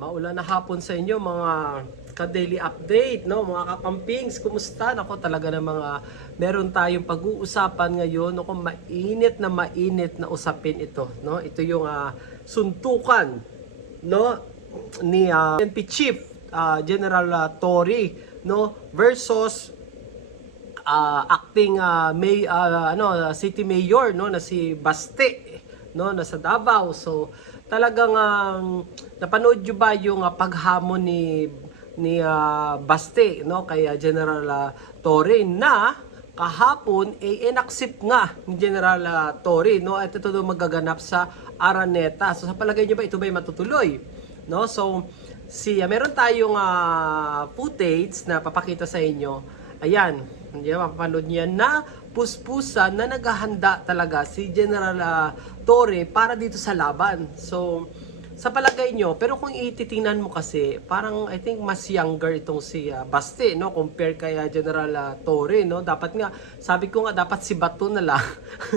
Maulan na hapon sa inyo mga ka-daily update, no? Mga kakampings, kumusta? Nako talaga ng mga meron tayong pag-uusapan ngayon, no? Kung mainit na mainit na usapin ito, no? Ito yung ah, suntukan, no? Ni ah, PNP Chief ah, General ah, Tory, no? Versus ah, acting ah, may ah, ano city mayor no na si Baste no na sa Davao. So talagang um, napanood ba yung ah, paghamon ni ni ah, Baste no kay ah, General ah, Torre na kahapon eh inaksip nga ni General ah, Torre no? At ito daw magaganap sa Araneta. So sa palagay niyo ba ito ba matutuloy no? So si ah, meron tayong ah, footage na papakita sa inyo Ayan, hindi na mapapanood niya na puspusan na naghahanda talaga si General ah, Torre para dito sa laban. So, sa palagay nyo, pero kung ititingnan mo kasi, parang I think mas younger itong si ah, Baste, no? Compare kay ah, General ah, Torre, no? Dapat nga, sabi ko nga, dapat si Bato na lang.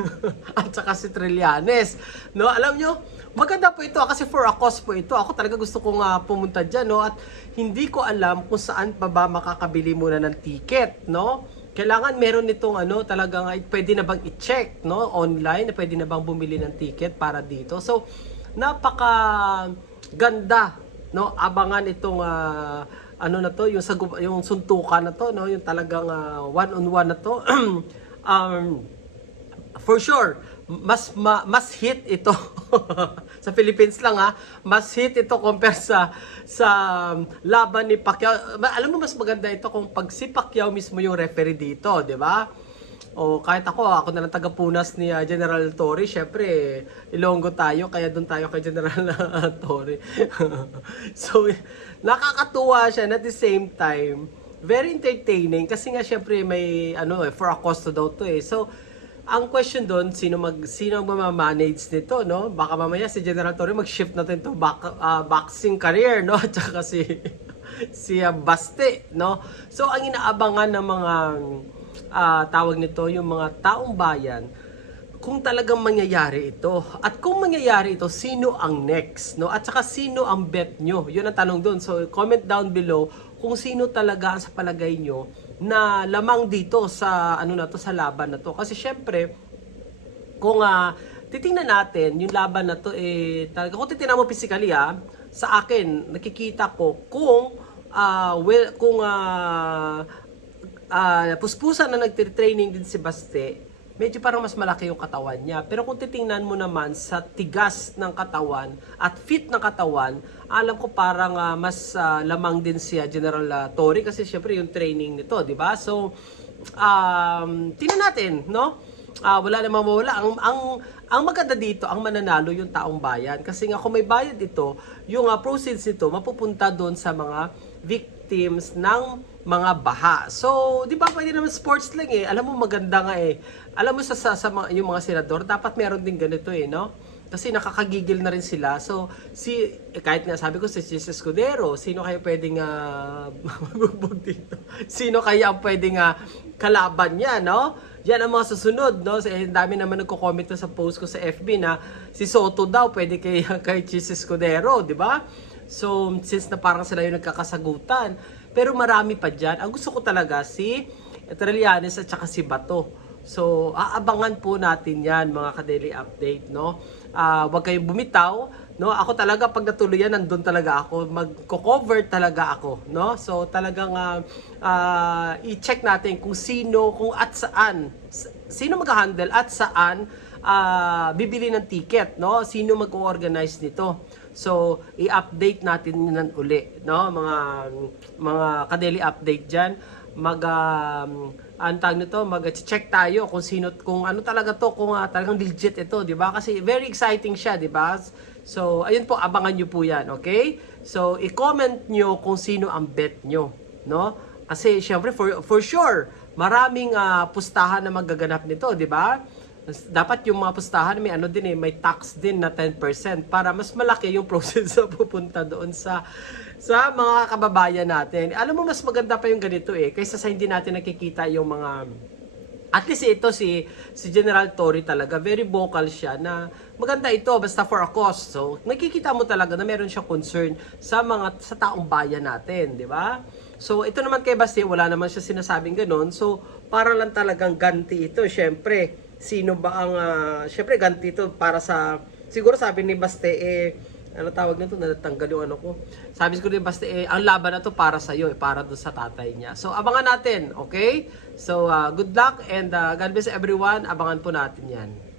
At saka si Trillanes. No? Alam nyo, maganda po ito ah, kasi for a cause po ito. Ako talaga gusto kong ah, pumunta dyan, no? At hindi ko alam kung saan pa ba makakabili muna ng ticket, no? Kailangan meron nitong ano, talagang pwede na bang i-check, no? Online, pwede na bang bumili ng ticket para dito. So, napaka ganda, no? Abangan itong ah, ano na to, yung sa yung suntukan na to, no? Yung talagang one on one na to. um, for sure, mas ma, mas hit ito sa Philippines lang ha. Mas hit ito compare sa sa laban ni Pacquiao. Alam mo mas maganda ito kung pag si Pacquiao mismo yung referee dito, 'di ba? O kahit ako, ako na lang taga-punas ni ah, General Torre, syempre, Ilonggo tayo, kaya doon tayo kay General ah, Torre. so, nakakatuwa siya at the same time, very entertaining kasi nga syempre may ano eh, for a cost daw to eh. So, ang question doon, sino mag sino ang mamamanage nito, no? Baka mamaya si General Torre mag-shift natin to back, ah, boxing career, no? At saka si si ah, Baste, no? So ang inaabangan ng mga ah, tawag nito, yung mga taong bayan, kung talagang mangyayari ito. At kung mangyayari ito, sino ang next, no? At saka sino ang bet nyo? Yun ang tanong doon. So comment down below kung sino talaga sa palagay nyo na lamang dito sa ano na to sa laban na to. Kasi syempre kung ah, titingnan natin yung laban na to eh talaga kung titingnan mo physically ah sa akin nakikita ko kung ah well, kung ah ah, puspusan na nagtitraining din si Baste medyo parang mas malaki yung katawan niya. Pero kung titingnan mo naman sa tigas ng katawan at fit ng katawan, alam ko parang ah, mas ah, lamang din siya General ah, Torre kasi syempre yung training nito, di ba? So, um, tingnan natin, no? Ah, wala namang mawala. Ang, ang, ang maganda dito, ang mananalo yung taong bayan. Kasi nga kung may bayad ito, yung ah, proceeds nito mapupunta doon sa mga victims ng mga baha. So, di ba pwede naman sports lang eh. Alam mo maganda nga eh. Alam mo sa, sa, sa mga, yung mga senador, dapat meron din ganito eh, no? Kasi nakakagigil na rin sila. So, si, eh, kahit nga sabi ko si Jesus Escudero, sino kaya pwedeng uh, dito? Sino kaya ang pwedeng uh, kalaban niya, no? Yan ang mga susunod, no? So, eh, dami naman nagko-comment na sa post ko sa FB na si Soto daw pwede kay, kay Jesus Escudero, di ba? So, since na parang sila yung nagkakasagutan. Pero marami pa dyan. Ang gusto ko talaga si Trillanes at saka si Bato. So, aabangan po natin yan, mga ka-daily update, no? Ah, wag kayong bumitaw, no? Ako talaga, pag natuloy yan, nandun talaga ako. Magko-cover talaga ako, no? So, talagang ah, ah, i-check natin kung sino, kung at saan, sino mag-handle at saan ah, bibili ng ticket, no? Sino mag-organize nito. So, i-update natin yan uli, no? Mga mga ka-daily update diyan. Mag um, ang tawag nito, mag-check tayo kung sino kung ano talaga to, kung ah, talagang legit ito, 'di ba? Kasi very exciting siya, 'di ba? So, ayun po, abangan niyo po 'yan, okay? So, i-comment niyo kung sino ang bet niyo, no? Kasi syempre for for sure, maraming ah, pustahan na magaganap nito, 'di ba? Dapat yung mga pustahan may ano din eh, may tax din na 10% para mas malaki yung process na pupunta doon sa sa mga kababayan natin. Alam mo mas maganda pa yung ganito eh kaysa sa hindi natin nakikita yung mga At least ito si si General Tory talaga very vocal siya na maganda ito basta for a cause. So nakikita mo talaga na meron siya concern sa mga sa taong bayan natin, di ba? So ito naman kay Basti wala naman siya sinasabing ganun. So para lang talagang ganti ito. Syempre, sino ba ang ah, syempre ganti ito para sa siguro sabi ni Baste eh ano tawag nito natatanggal yung ano ko. Sabi ko din Baste eh ang laban na to para sa iyo, eh, para doon sa tatay niya. So abangan natin, okay? So uh, good luck and uh, God bless everyone. Abangan po natin 'yan.